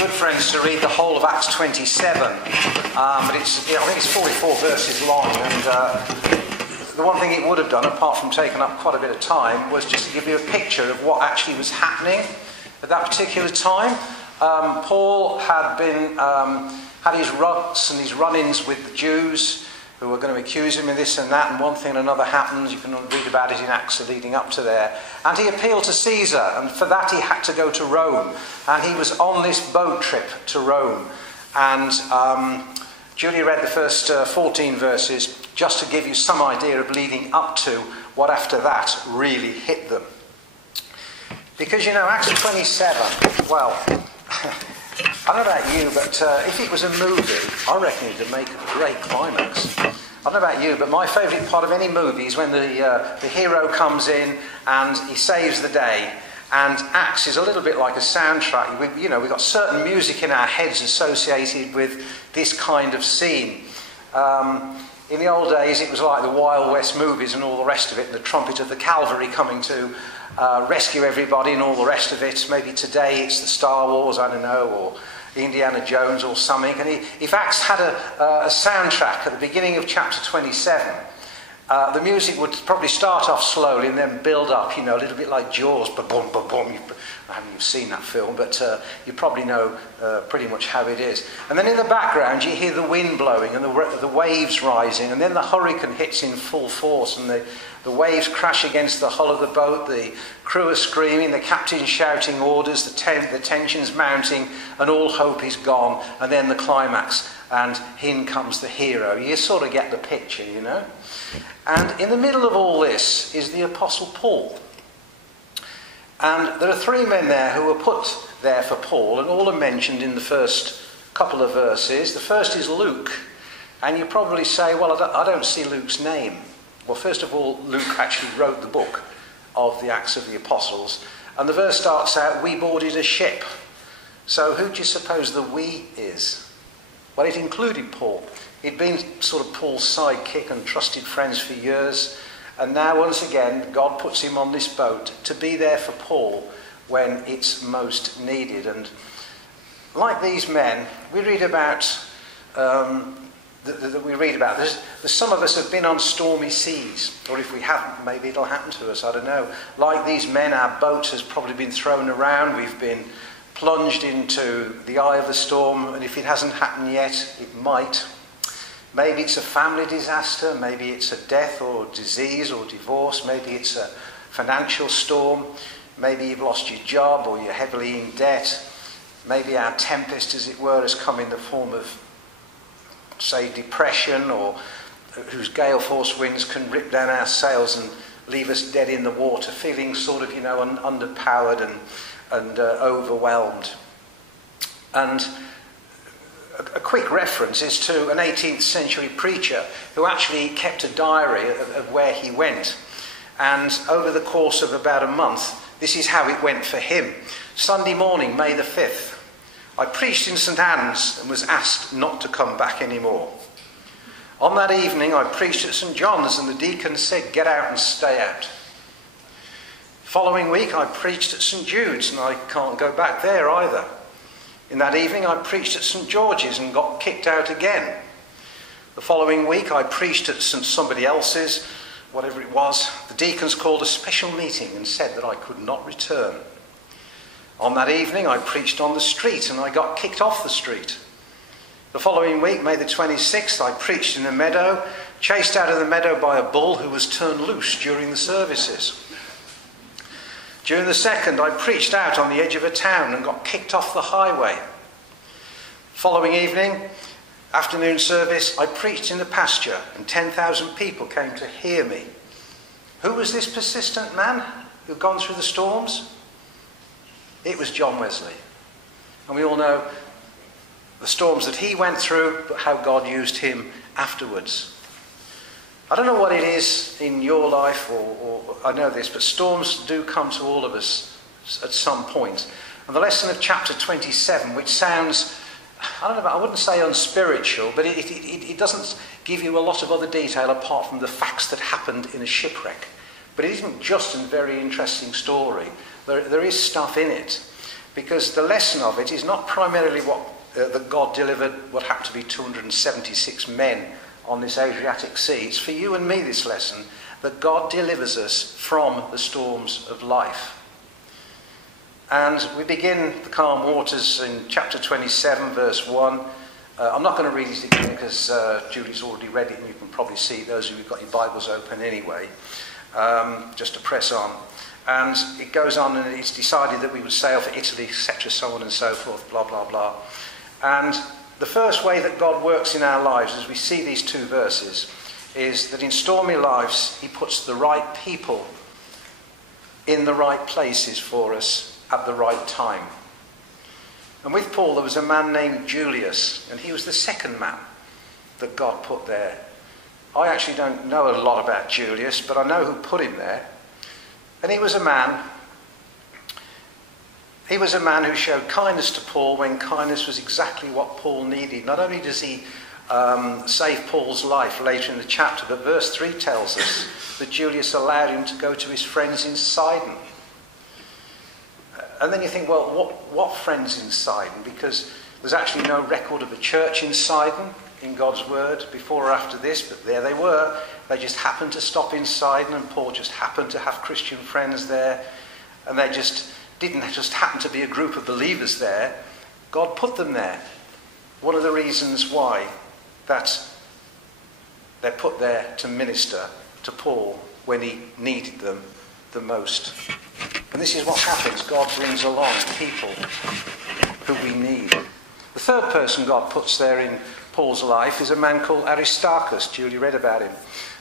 good, friends, to read the whole of Acts 27, but I think it's 44 verses long, and the one thing it would have done, apart from taking up quite a bit of time, was just to give you a picture of what actually was happening at that particular time. Paul had had his rucks and his run-ins with the Jews, who were going to accuse him of this and that, and one thing and another happens. You can read about it in Acts leading up to there. And he appealed to Caesar, and for that he had to go to Rome. And he was on this boat trip to Rome. And Julie read the first 14 verses just to give you some idea of leading up to what after that really hit them. Because, you know, Acts 27, well, I don't know about you, but if it was a movie, I reckon it would make a great climax. I don't know about you, but my favourite part of any movie is when the hero comes in and he saves the day, and Acts is a little bit like a soundtrack. We've got certain music in our heads associated with this kind of scene. In the old days, it was like the Wild West movies and all the rest of it, and the trumpet of the cavalry coming to rescue everybody and all the rest of it. Maybe today it's the Star Wars, I don't know, or Indiana Jones or something. And if Acts had a soundtrack at the beginning of chapter 27, the music would probably start off slowly and then build up, a little bit like Jaws. Ba-boom, ba-boom. I haven't seen that film, but you probably know pretty much how it is. And then in the background you hear the wind blowing and the waves rising, and then the hurricane hits in full force, and the waves crash against the hull of the boat, the crew are screaming, the captain's shouting orders, the tension's mounting, and all hope is gone, and then the climax, and in comes the hero. You sort of get the picture, you know. And in the middle of all this is the Apostle Paul. And there are three men there who were put there for Paul, and all are mentioned in the first couple of verses. The first is Luke, and you probably say, well, I don't see Luke's name. Well, first of all, Luke actually wrote the book of the Acts of the Apostles, and the verse starts out, we boarded a ship. So who do you suppose the we is? Well, it included Paul. He'd been sort of Paul's sidekick and trusted friends for years, and now once again God puts him on this boat to be there for Paul when it's most needed. And like these men, we read about there's some of us have been on stormy seas, or if we haven't, maybe it'll happen to us, I don't know. Like these men, our boat has probably been thrown around, we've been plunged into the eye of the storm, and if it hasn't happened yet, it might. Maybe it's a family disaster, maybe it's a death or disease or divorce, maybe it's a financial storm, maybe you've lost your job or you're heavily in debt, maybe our tempest, as it were, has come in the form of, say, depression, or whose gale force winds can rip down our sails and leave us dead in the water, feeling sort of, underpowered and overwhelmed. And a quick reference is to an 18th century preacher who actually kept a diary of where he went. And over the course of about a month, this is how it went for him. Sunday morning, May the 5th, I preached in St Anne's and was asked not to come back anymore. On that evening, I preached at St John's and the deacon said, get out and stay out. Following week, I preached at St Jude's and I can't go back there either. In that evening, I preached at St George's and got kicked out again. The following week, I preached at St somebody else's, whatever it was. The deacons called a special meeting and said that I could not return. On that evening, I preached on the street and I got kicked off the street. The following week, May the 26th, I preached in a meadow, chased out of the meadow by a bull who was turned loose during the services. During the second, I preached out on the edge of a town and got kicked off the highway. Following evening, afternoon service, I preached in the pasture and 10,000 people came to hear me. Who was this persistent man who'd gone through the storms? It was John Wesley. And we all know the storms that he went through, but how God used him afterwards. I don't know what it is in your life, or I know this, but storms do come to all of us at some point. And the lesson of chapter 27, which sounds, I wouldn't say unspiritual, but it doesn't give you a lot of other detail apart from the facts that happened in a shipwreck. But it isn't just a very interesting story. There is stuff in it. because the lesson of it is not primarily that God delivered what happened to be 276 men on this Adriatic Sea. It's for you and me, this lesson, that God delivers us from the storms of life. And we begin the calm waters in chapter 27, verse 1. I'm not going to read it again because Julie's already read it, and you can probably see, those of you who've got your Bibles open anyway, just to press on. And it goes on, and it's decided that we would sail for Italy, etc., so on and so forth, blah, blah, blah. And the first way that God works in our lives, as we see these two verses, is that in stormy lives, he puts the right people in the right places for us at the right time. And with Paul, there was a man named Julius, and he was the second man that God put there. I actually don't know a lot about Julius, but I know who put him there. And he was a man who showed kindness to Paul when kindness was exactly what Paul needed. Not only does he save Paul's life later in the chapter, but verse 3 tells us that Julius allowed him to go to his friends in Sidon. And then you think, well, what friends in Sidon? Because there's actually no record of a church in Sidon in God's word before or after this, but there they were. They just happened to stop in Sidon, and Paul just happened to have Christian friends there, and they just didn't just happen to be a group of believers there. God put them there. One of the reasons why that they're put there to minister to Paul when he needed them the most. And this is what happens. God brings along people who we need. The third person God puts there in Paul's life is a man called Aristarchus. Julie read about him.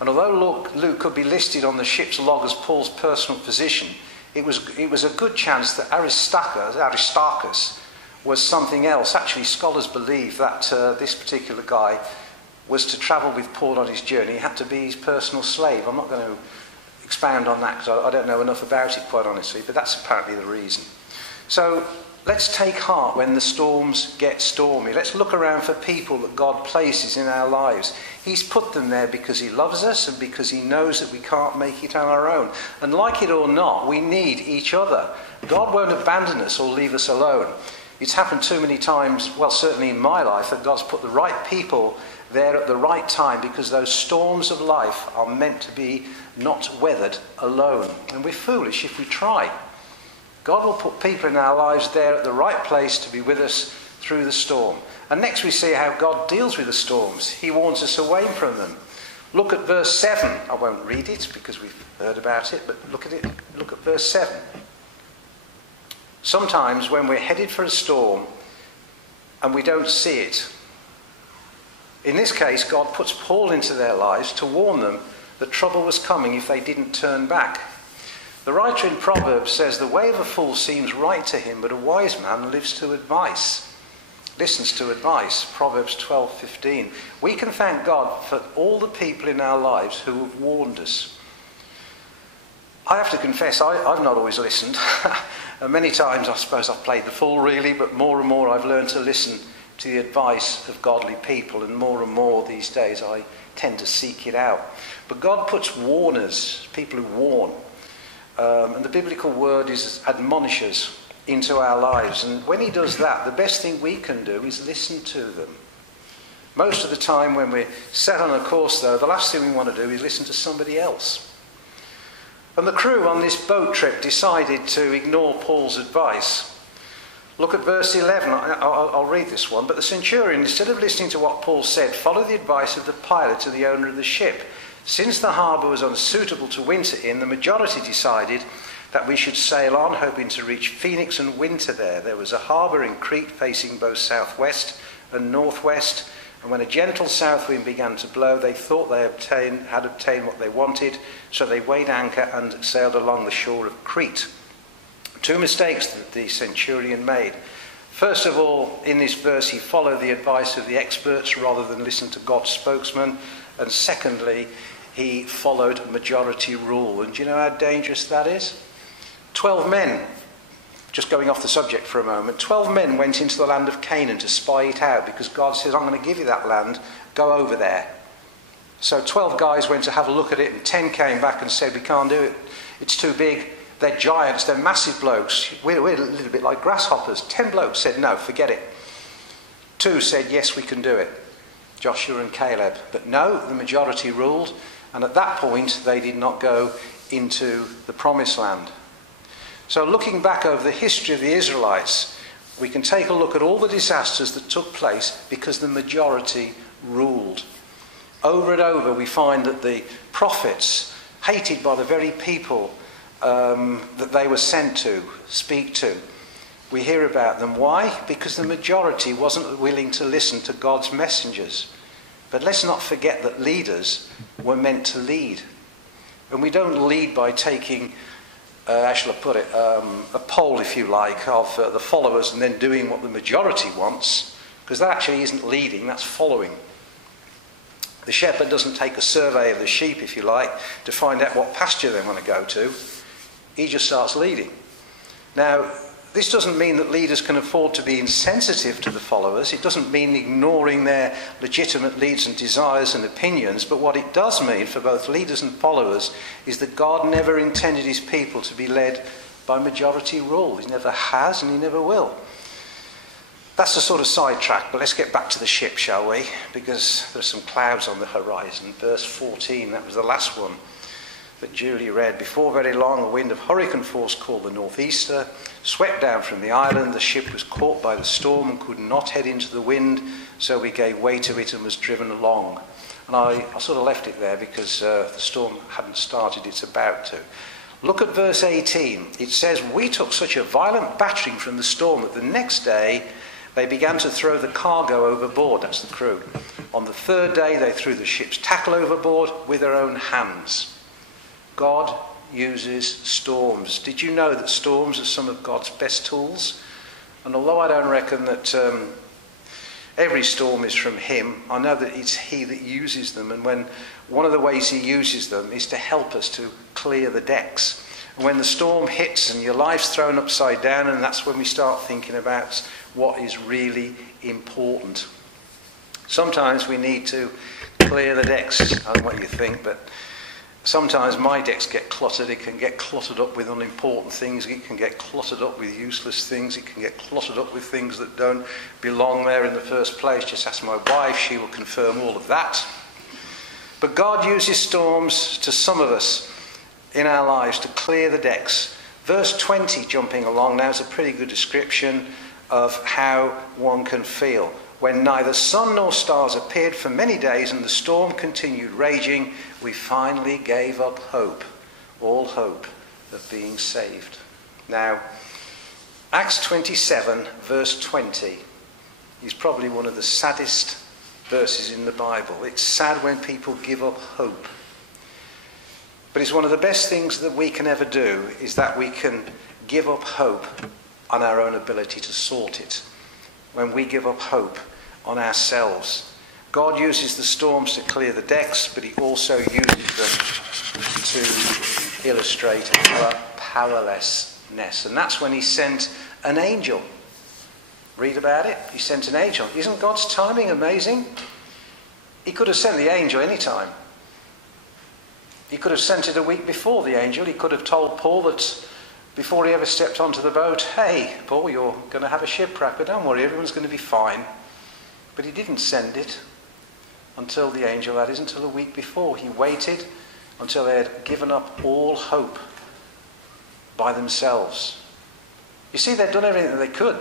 And although Luke could be listed on the ship's log as Paul's personal physician, it was a good chance that Aristarchus was something else. Actually, scholars believe that this particular guy was to travel with Paul on his journey. He had to be his personal slave. I'm not going to expound on that because I don't know enough about it, quite honestly, but that's apparently the reason. So let's take heart when the storms get stormy. Let's look around for people that God places in our lives. He's put them there because he loves us and because he knows that we can't make it on our own. And like it or not, we need each other. God won't abandon us or leave us alone. It's happened too many times, well, certainly in my life, that God's put the right people there at the right time, because those storms of life are meant to be not weathered alone. And we're foolish if we try. God will put people in our lives there at the right place to be with us through the storm. And next we see how God deals with the storms. He warns us away from them. Look at verse 7. I won't read it because we've heard about it, but look at it. Look at verse 7. Sometimes when we're headed for a storm and we don't see it, in this case, God puts Paul into their lives to warn them that trouble was coming if they didn't turn back. The writer in Proverbs says, "The way of a fool seems right to him, but a wise man listens to advice." Proverbs 12:15. We can thank God for all the people in our lives who have warned us. I have to confess, I've not always listened. And many times I suppose I've played the fool really, but more and more I've learned to listen to the advice of godly people, and more these days I tend to seek it out. But God puts warners, people who warn, and the biblical word is admonishers, into our lives. And when he does that, the best thing we can do is listen to them. Most of the time when we're set on a course, though, the last thing we want to do is listen to somebody else. And the crew on this boat trip decided to ignore Paul's advice. Look at verse 11. I'll read this one. But the centurion, instead of listening to what Paul said, followed the advice of the pilot and the owner of the ship. Since the harbour was unsuitable to winter in, the majority decided that we should sail on, hoping to reach Phoenix and winter there. There was a harbour in Crete facing both southwest and northwest, and when a gentle south wind began to blow, they thought they had obtained what they wanted, so they weighed anchor and sailed along the shore of Crete. Two mistakes that the centurion made. First of all, in this verse, he followed the advice of the experts rather than listen to God's spokesman. And secondly, he followed majority rule. And do you know how dangerous that is? 12 men, just going off the subject for a moment, 12 men went into the land of Canaan to spy it out, because God says, I'm going to give you that land, go over there. So 12 guys went to have a look at it, and 10 came back and said, we can't do it, it's too big. They're giants, they're massive blokes. We're a little bit like grasshoppers. 10 blokes said, no, forget it. 2 said, yes, we can do it. Joshua and Caleb. But no, the majority ruled. And at that point, they did not go into the promised land. So looking back over the history of the Israelites, we can take a look at all the disasters that took place because the majority ruled. Over and over we find that the prophets, hated by the very people that they were sent to speak to, we hear about them. Why? Because the majority wasn't willing to listen to God's messengers. But let's not forget that leaders were meant to lead. And we don't lead by taking, how shall I put it, a poll, if you like, of the followers and then doing what the majority wants, because that actually isn't leading, that's following. The shepherd doesn't take a survey of the sheep, if you like, to find out what pasture they want to go to. He just starts leading. Now, this doesn't mean that leaders can afford to be insensitive to the followers. It doesn't mean ignoring their legitimate needs and desires and opinions. But what it does mean for both leaders and followers is that God never intended his people to be led by majority rule. He never has and he never will. That's a sort of sidetrack, but let's get back to the ship, shall we? Because there's some clouds on the horizon. Verse 14, that was the last one that Julie read. Before very long, a wind of hurricane force called the northeaster swept down from the island. The ship was caught by the storm and could not head into the wind, so we gave way to it and was driven along. And I sort of left it there because the storm hadn't started. It's about to. Look at verse 18. It says, we took such a violent battering from the storm that the next day they began to throw the cargo overboard. That's the crew. On the third day, they threw the ship's tackle overboard with their own hands. God uses storms. Did you know that storms are some of God's best tools? And although I don't reckon that every storm is from him, I know that it's he that uses them. And when one of the ways he uses them is to help us to clear the decks. And when the storm hits and your life's thrown upside down, and that's when we start thinking about what is really important. Sometimes we need to clear the decks. I don't know what you think, but sometimes my decks get cluttered. It can get cluttered up with unimportant things. It can get cluttered up with useless things. It can get cluttered up with things that don't belong there in the first place. Just ask my wife. She will confirm all of that. But God uses storms to some of us in our lives to clear the decks. Verse 20, jumping along now, is a pretty good description of how one can feel. When neither sun nor stars appeared for many days and the storm continued raging, we finally gave up hope, all hope of being saved. Now, Acts 27, verse 20, is probably one of the saddest verses in the Bible. It's sad when people give up hope. But it's one of the best things that we can ever do, is that we can give up hope on our own ability to sort it. When we give up hope on ourselves. God uses the storms to clear the decks, but he also uses them to illustrate our powerlessness. And that's when he sent an angel. Read about it. He sent an angel. Isn't God's timing amazing? He could have sent the angel any time. He could have sent it a week before the angel. He could have told Paul that before he ever stepped onto the boat, hey, Paul, you're going to have a shipwreck, but don't worry, everyone's going to be fine. But he didn't send it until the angel, that is, until a week before. He waited until they had given up all hope by themselves. You see, they'd done everything that they could.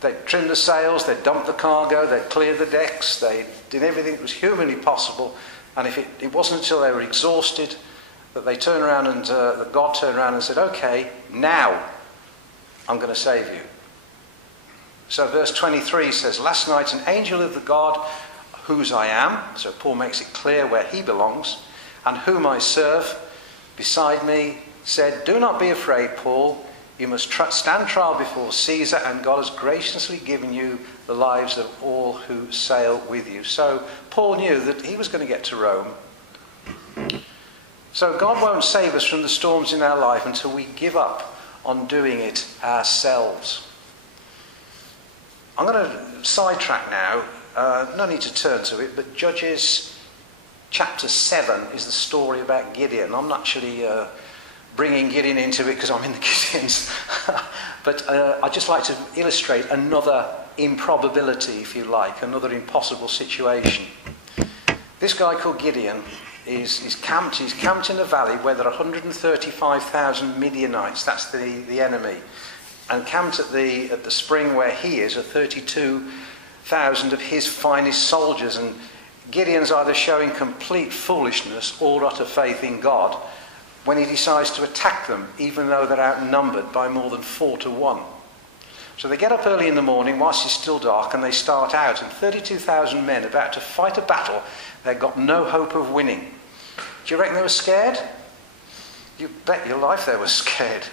They'd trimmed the sails, they'd dumped the cargo, they'd cleared the decks, they did everything that was humanly possible. And if it wasn't until they were exhausted that they turned around and that God turned around and said, okay, now I'm going to save you. So verse 23 says, last night an angel of the God whose I am, so Paul makes it clear where he belongs, and whom I serve, beside me said, do not be afraid, Paul. You must stand trial before Caesar, and God has graciously given you the lives of all who sail with you. So Paul knew that he was going to get to Rome. So God won't save us from the storms in our life until we give up on doing it ourselves. I'm going to sidetrack now. No need to turn to it, but Judges chapter 7 is the story about Gideon. I'm actually bringing Gideon into it because I'm in the Gideons. But I'd just like to illustrate another improbability, if you like, another impossible situation. This guy called Gideon is camped. He's camped in a valley where there are 135,000 Midianites. That's the enemy. And camped at the spring where he is are 32,000 of his finest soldiers. And Gideon's either showing complete foolishness or utter faith in God when he decides to attack them, even though they're outnumbered by more than 4 to 1. So they get up early in the morning whilst it's still dark and they start out, and 32,000 men about to fight a battle they've got no hope of winning. Do you reckon they were scared? You bet your life they were scared.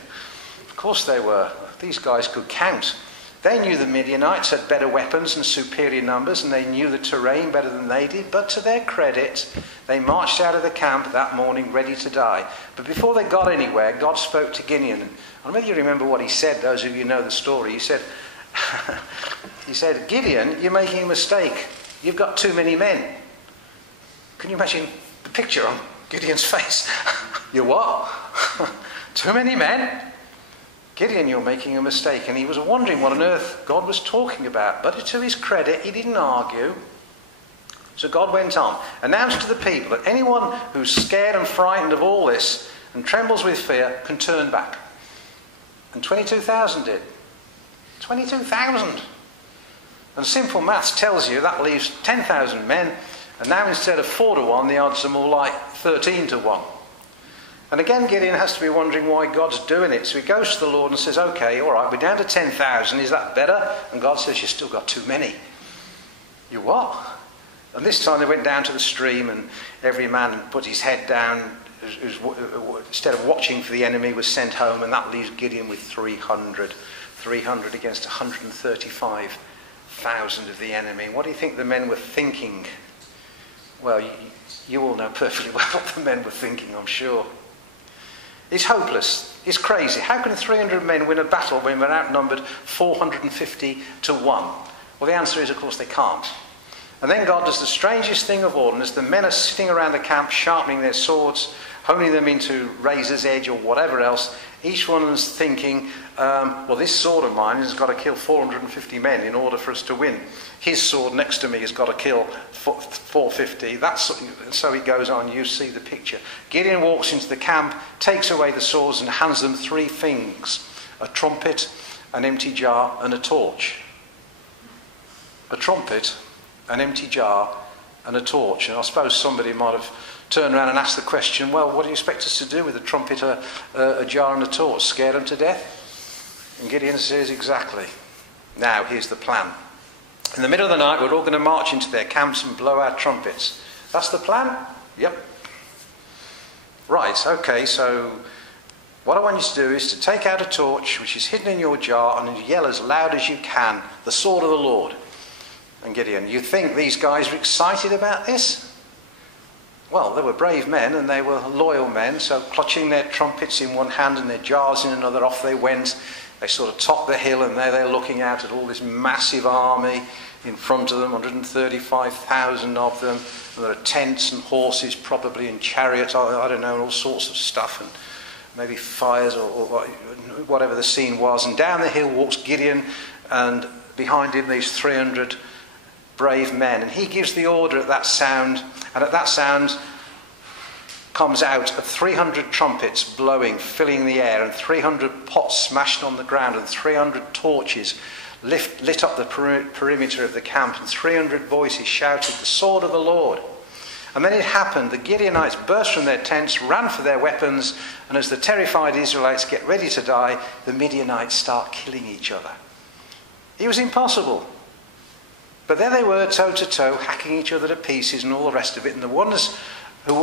Of course they were. These guys could count. They knew the Midianites had better weapons and superior numbers, and they knew the terrain better than they did, but to their credit, they marched out of the camp that morning ready to die. But before they got anywhere, God spoke to Gideon. I don't know if you remember what he said, those of you who know the story. He said, Gideon, you're making a mistake. You've got too many men. Can you imagine the picture on Gideon's face? You what? Too many men? Gideon, you're making a mistake. And he was wondering what on earth God was talking about. But to his credit, he didn't argue. So God went on, announced to the people that anyone who's scared and frightened of all this and trembles with fear can turn back. And 22,000 did. 22,000. And simple maths tells you that leaves 10,000 men. And now instead of 4 to 1, the odds are more like 13 to 1. And again, Gideon has to be wondering why God's doing it. So he goes to the Lord and says, okay, all right, we're down to 10,000. Is that better? And God says, you've still got too many. You what? And this time they went down to the stream and every man put his head down. Instead of watching for the enemy, was sent home. And that leaves Gideon with 300. 300 against 135,000 of the enemy. What do you think the men were thinking? Well, you all know perfectly well what the men were thinking, I'm sure. It's hopeless. It's crazy. How can 300 men win a battle when we're outnumbered 450 to 1? Well, the answer is, of course, they can't. And then God does the strangest thing of all, and as the men are sitting around the camp sharpening their swords, honing them into razor's edge or whatever else, each one is thinking, well, this sword of mine has got to kill 450 men in order for us to win. His sword next to me has got to kill 450. So he goes on. You see the picture. Gideon walks into the camp, takes away the swords and hands them 3 things: a trumpet, an empty jar and a torch. A trumpet, an empty jar and a torch. And I suppose somebody might have turned around and asked the question, well, what do you expect us to do with a trumpet, a jar and a torch? Scare them to death? And Gideon says, exactly. Now, here's the plan. In the middle of the night, we're all going to march into their camps and blow our trumpets. That's the plan? Yep. Right, okay, so what I want you to do is to take out a torch, which is hidden in your jar, and yell as loud as you can, the sword of the Lord. And Gideon, you think these guys were excited about this? Well, they were brave men and they were loyal men, so clutching their trumpets in one hand and their jars in another, off they went. They sort of topped the hill, and there they're looking out at all this massive army in front of them, 135,000 of them. And there are tents and horses probably and chariots, I don't know, and all sorts of stuff, and maybe fires or whatever the scene was. And down the hill walks Gideon, and behind him these 300 brave men. And he gives the order at that sound, and at that sound comes out of 300 trumpets blowing, filling the air, and 300 pots smashed on the ground, and 300 torches lit up the perimeter of the camp, and 300 voices shouted, the sword of the Lord. And then it happened. The Gideonites burst from their tents, ran for their weapons, and as the terrified Israelites get ready to die, the Midianites start killing each other. It was impossible. But there they were, toe to toe, hacking each other to pieces and all the rest of it. And the ones who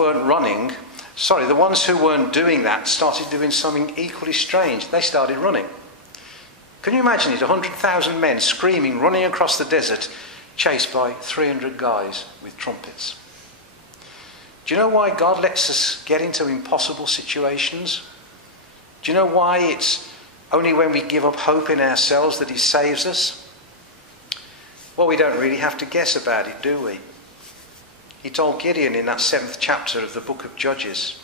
weren't doing that started doing something equally strange. They started running. Can you imagine it? 100,000 men screaming, running across the desert, chased by 300 guys with trumpets. Do you know why God lets us get into impossible situations? Do you know why it's only when we give up hope in ourselves that he saves us? Well, we don't really have to guess about it, do we? He told Gideon in that 7th chapter of the book of Judges,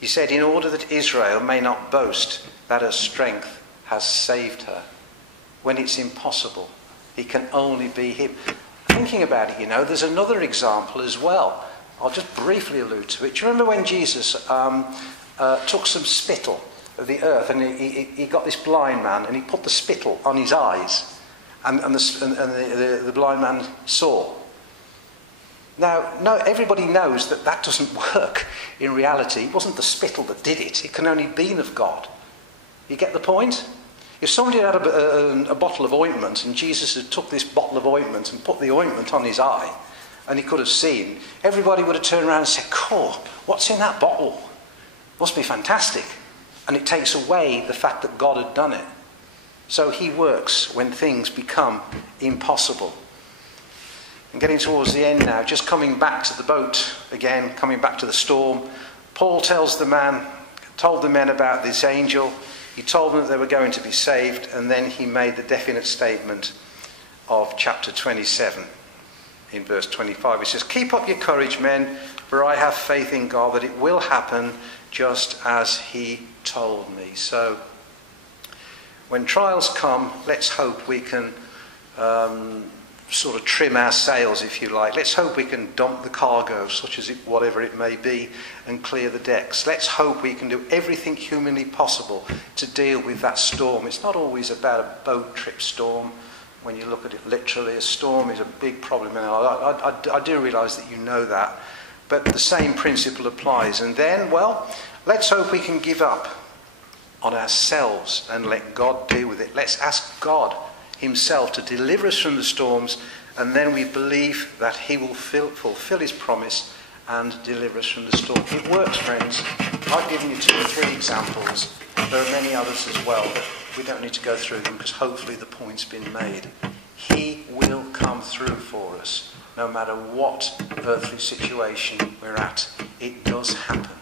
He said, in order that Israel may not boast that her strength has saved her. When it's impossible, it can only be him. Thinking about it, there's another example as well. I'll just briefly allude to it. Do you remember when Jesus took some spittle of the earth, and he got this blind man, and he put the spittle on his eyes, and the blind man saw? Now, no, everybody knows that doesn't work in reality. It wasn't the spittle that did it. It can only be of God. You get the point? If somebody had a bottle of ointment, and Jesus had took this bottle of ointment and put the ointment on his eye, and he could have seen, everybody would have turned around and said, "Cool, what's in that bottle? Must be fantastic." And it takes away the fact that God had done it. So he works when things become impossible. And getting towards the end now, just coming back to the boat again, coming back to the storm, Paul told the men about this angel. He told them that they were going to be saved, and then he made the definite statement of chapter 27 in verse 25. He says, "Keep up your courage, men, for I have faith in God that it will happen just as he told me." So when trials come, let's hope we can sort of trim our sails, if you like. Let's hope we can dump the cargo, such as whatever it may be, and clear the decks. Let's hope we can do everything humanly possible to deal with that storm. It's not always about a boat trip storm. When you look at it literally, a storm is a big problem. And I do realise that you know that. But the same principle applies. And then, well, let's hope we can give up on ourselves and let God deal with it. Let's ask God himself to deliver us from the storms, and then we believe that he will fulfill his promise and deliver us from the storm. It works, friends. I've given you 2 or 3 examples. There are many others as well, but we don't need to go through them because hopefully the point's been made. He will come through for us, no matter what earthly situation we're at. It does happen.